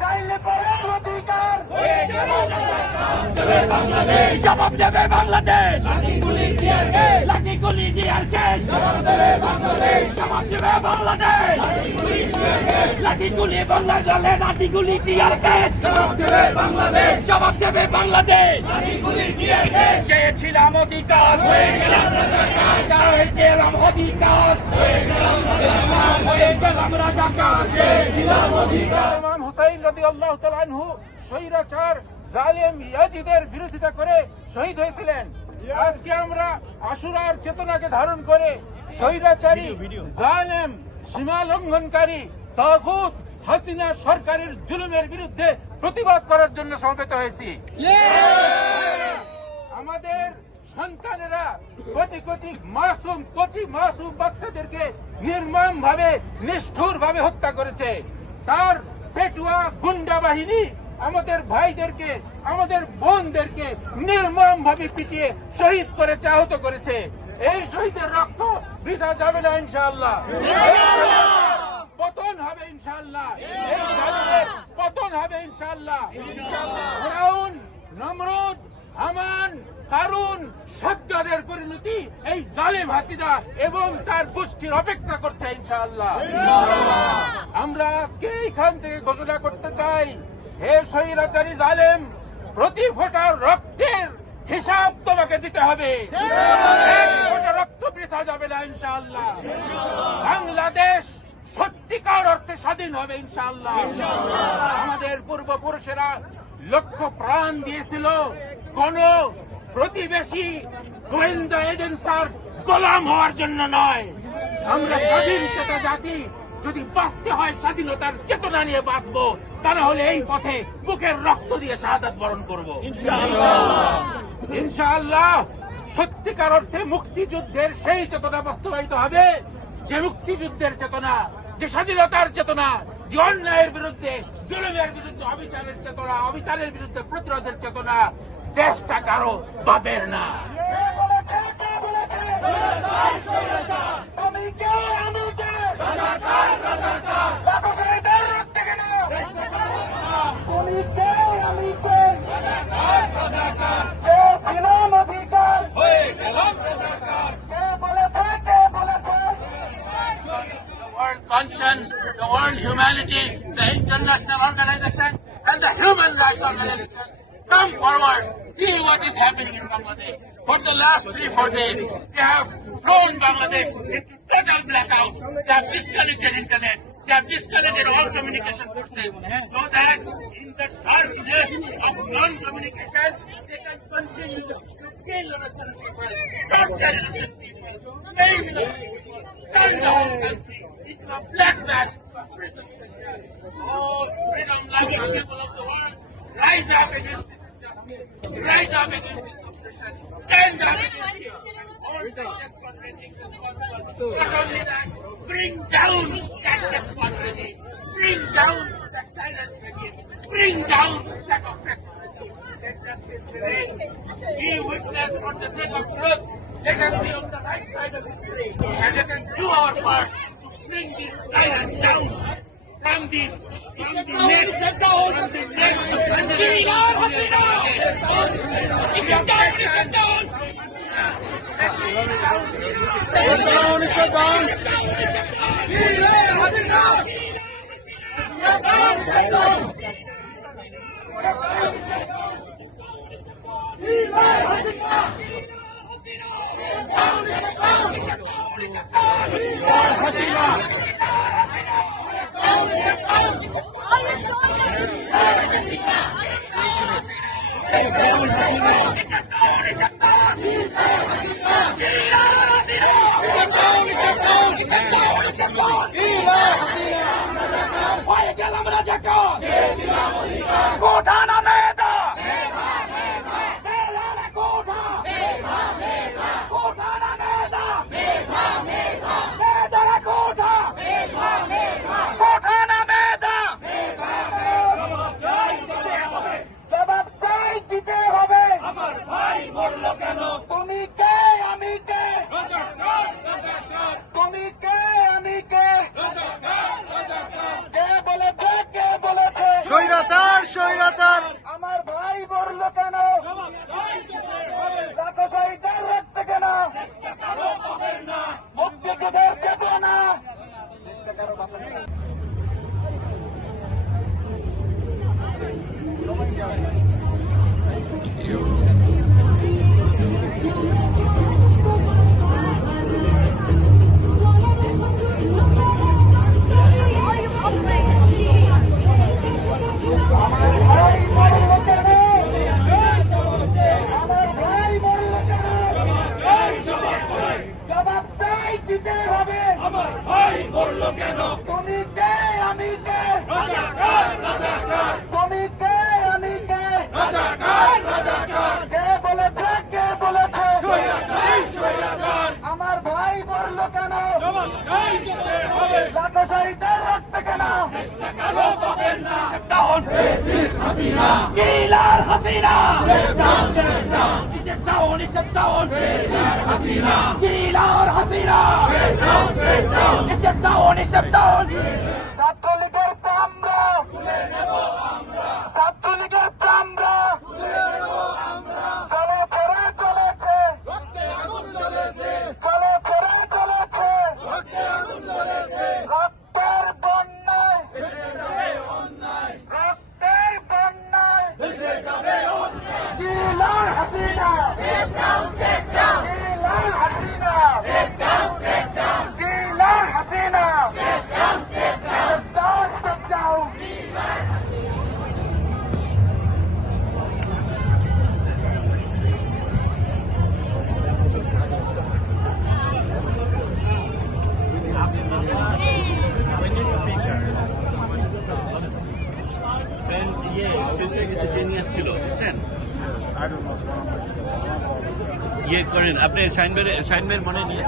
চাইলে পরে অধিকার জবাব দেবে বাংলাদেশ, লাঠি গুলি দিয়ার কেস জবাব দেবে বাংলাদেশ, লাঠি গুলি বাংলাদেশ, লাঠি গুলি দিয়ার কেস জবাব দেবে বাংলাদেশ, চেয়েছিলাম অধিকার হয়ে গেলাম অধিকার হয়ে গেলাম রাজাকার, চেয়েছিলাম অধিকার। ইমাম হুসাইন রাদিয়াল্লাহু তাআলা আনহু স্বৈরাচার জালেম ইয়াজিদের বিরোধিতা করে শহীদ হয়েছিলেন। আজকে আমরা আশুরার চেতনাকে ধারণ করে স্বৈরাচারী জালেম সীমা লঙ্ঘনকারী তাগুত হাসিনা সরকারের জুলুমের বিরুদ্ধে প্রতিবাদ করার জন্য সমবেত হয়েছি। আমাদের সন্তানেরা কোটি কোটি কচি মাসুম বাচ্চাদেরকে নির্মম ভাবে নিষ্ঠুর ভাবে হত্যা করেছে। তার পেটুয়া গুন্ডা বাহিনী আমাদের ভাইদেরকে আমাদের বোনদেরকে নির্মম ভাবে পিটিয়ে শহীদ করেছে, আহত করেছে। এই শহীদের রক্ত বৃথা যাবে না ইনশাআল্লাহ, পতন হবে ইনশাআল্লাহ, এই জালিমের পতন হবে ইনশাআল্লাহ। ফিরআউন, নমরুদ, হামান, কারুন, সাজ্জাদের পরিণতি এই জালেম হাসিনা এবং তার গোষ্ঠীর অপেক্ষা করছে ইনশাআল্লাহ। আমরা আজকে এইখান থেকে ঘোষণা করতে চাই, হে স্বৈরাচারী জালেম, প্রতি ফোঁটার রক্তের হিসাব তোমাকে দিতে হবে, এক ফোঁটা রক্ত বৃথা যাবে না ইনশাআল্লাহ। বাংলাদেশ সত্যিকার অর্থে স্বাধীন হবে ইনশাআল্লাহ। আমাদের পূর্বপুরুষেরা লক্ষ প্রাণ দিয়েছিল কোন প্রতিবেশী গোয়েন্দা এজেন্সির গোলাম হওয়ার জন্য নয়। আমরা স্বাধীন চেতা জাতি, যদি বাঁচতে হয় স্বাধীনতার চেতনা নিয়ে বাঁচবো, তা না হলে এই পথে বুকের রক্ত দিয়ে শাহাদাত বরণ করবো ইনশাআল্লাহ। সত্যিকার অর্থে মুক্তিযুদ্ধের সেই চেতনা বাস্তবায়িত হবে, যে মুক্তিযুদ্ধের চেতনা, যে স্বাধীনতার চেতনা, যে অন্যায়ের বিরুদ্ধে, জুলুমের বিরুদ্ধে অবিচারের চেতনা, অবিচারের বিরুদ্ধে প্রতিরোধের চেতনা। দেশটা কারো বাপের না। Conscience, the world humanity, the international organizations, and the human rights organizations come forward, see what is happening in Bangladesh. For the last 3-4 days, they have thrown Bangladesh into total blackout. They have disconnected internet. They have disconnected all communication sources, so that in the darkness of non-communication, they can continue to kill innocent people, torture innocent people, maim innocent people, turn the whole country into a black man, into a prison center. Oh, freedom-loving people of the world, rise up against this injustice, rise up against this oppression, stand up against it. All the despotic responsible. Not only that, bring down that despot regime, bring down that tyrant regime, bring down that oppressive regime. Let justice prevail. We witness for the sake of truth. Let us be on the right side of history, and let us do our part to bring these tyrants down from the neck of কোঠা নামে তুমি কে আমি কে কে বলেছে কে বলেছে স্বৈরাচার স্বৈরাচার আমার ভাই মরলো কেন লাখো শহীদের রক্তে কেন মুক্তিযোদ্ধাদের চেতনা ভাই মরলো কেন আমার ভাই মরলো কেন জবাব চাই দিতে হবে আমার ভাই মরলো কেন তুমি কে আমি কে তুমি কে আমি কে কে বলেছে আমার ভাই মরলো কেন লাখো শহীদের রক্তে কেন কিলার Hasina Step down, step down. কিলার Hasina Step down, step down. ছাত্রলীগের চামড়া ছাত্রলীগের চামড়া চলে ফেরে চলেছে চলে ফেরে চলেছে রক্তের বন্যায় রক্তের বন্যায় কিলার Hasina killer Hasina killer Hasina Step down. ইয়ে করেন আপনি সাইনবের মনে নিয়ে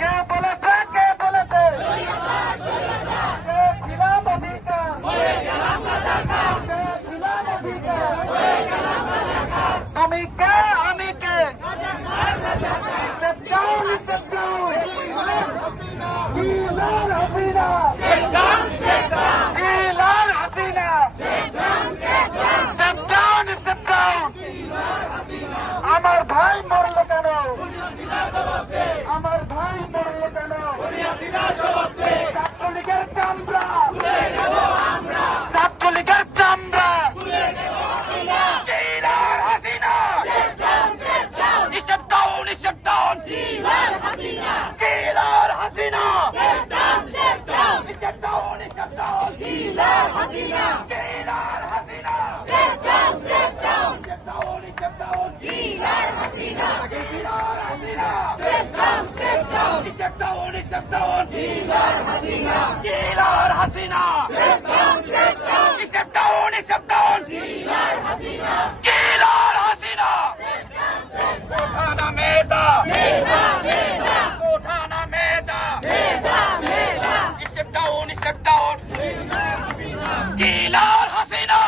কে বলেছে কে ছিলাম অধিকার কে ছিলাম অধিকার তুমি কে আমি কে Step down, step down. কিলার Hasina killer Hasina Step down, step down. আমার ভাই মরলো কেন আমার ভাই মরলো কেন ছাত্রলীগের চামড়া ছাত্রলীগের চামড়া কিলার Hasina Step down, step down. Killer Hasina killer Hasina Step down, step down. Killer Hasina killer Hasina Step down, step down. Killer Hasina killer Hasina Step down, step down. Killer Hasina killer Hasina Step down, step down. Killer Hasina killer Hasina কোঠানা Medha কোঠানা Medha Step down. Killer Hasina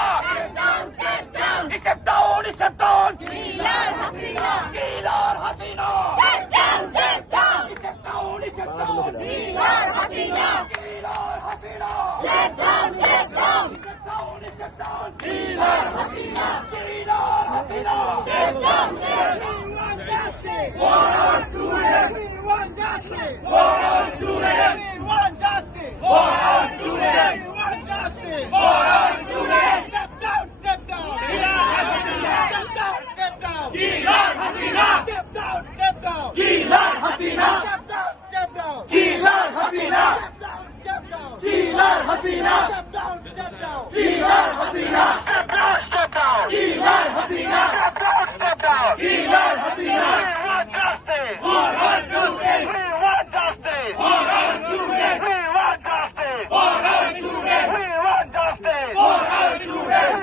Step down. Killer Hasina killer Hasina Step down. Killer Hasina killer Hasina Step down. Killer Hasina killer Hasina Step down. For our students, we want justice. For our students, we want justice. For our students, we want justice. For our students, step down. Step down. Step down. Kilar Hasina. Step down. Kilar Hasina. Step down. Kilar Hasina. Step down. Kilar Hasina. Step down. Kilar Hasina. Step down. Kilar Hasina. Step down. Kilar Hasina. For our students. We want justice. For our students. We want justice. For our students. We want justice. For our students.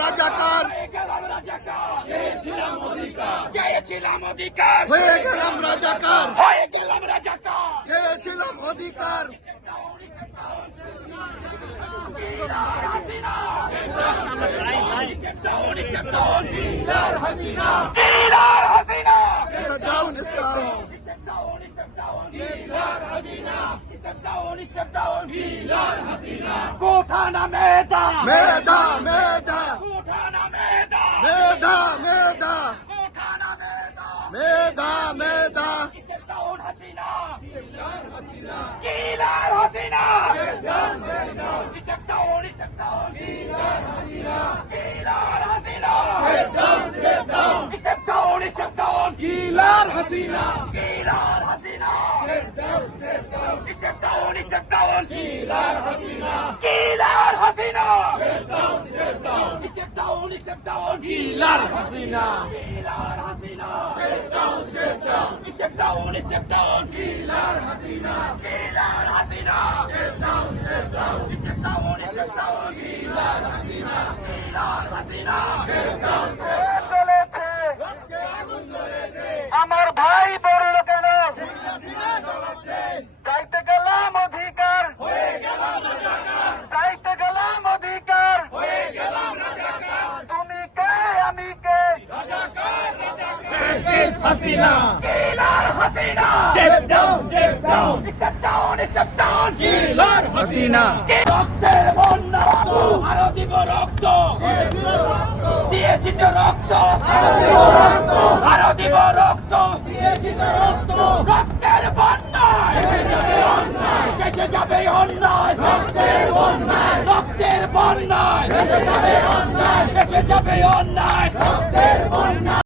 রাজাকার চেয়েছিলাম অধিকার হয়ে গেলাম রাজাকার হয়ে গেলাম রাজাকার চেয়েছিলাম অধিকার down is down কোঠানা Medha Medha Medha কোঠানা Medha Medha Medha কোঠানা Medha Medha Medha Step down Hasina! Killer Hasina! Step down! Step down! Killer Hasina! Killer Hasina! Step down! Step down! Step down! Kilar Hasina Killer Hasina! Step down! Step down! Step down! Kilar Hasina Killer Hasina! step down Step down! Step down! Kilar Hasina Killer Hasina! step down Step down! Step down! Kilar Hasina Killer Hasina! step down Step down! Step down! Kilar Hasina Killer Hasina! step down চলেছে রক্তে আগুন জ্বলেছে আমার ভাই বলল কেন হাসিনা জবাব দে চাইতে গেলাম অধিকার হয়ে গেলাম রাজাকার চাইতে গেলাম অধিকার হয়ে গেলাম রাজাকার তুমি কে আমি কে রাজাকার রাজাকার Hasina killer Hasina step down step down step down step down Kilar Hasina রক্তের বন্যা আরো দিব রক্ত দিয়েছি তো রক্ত আরো দিব রক্ত রক্তের বন্যায় বেঁচে যাবে অন্যায় রক্তের বন্যায় বেঁচে যাবে অন্যায়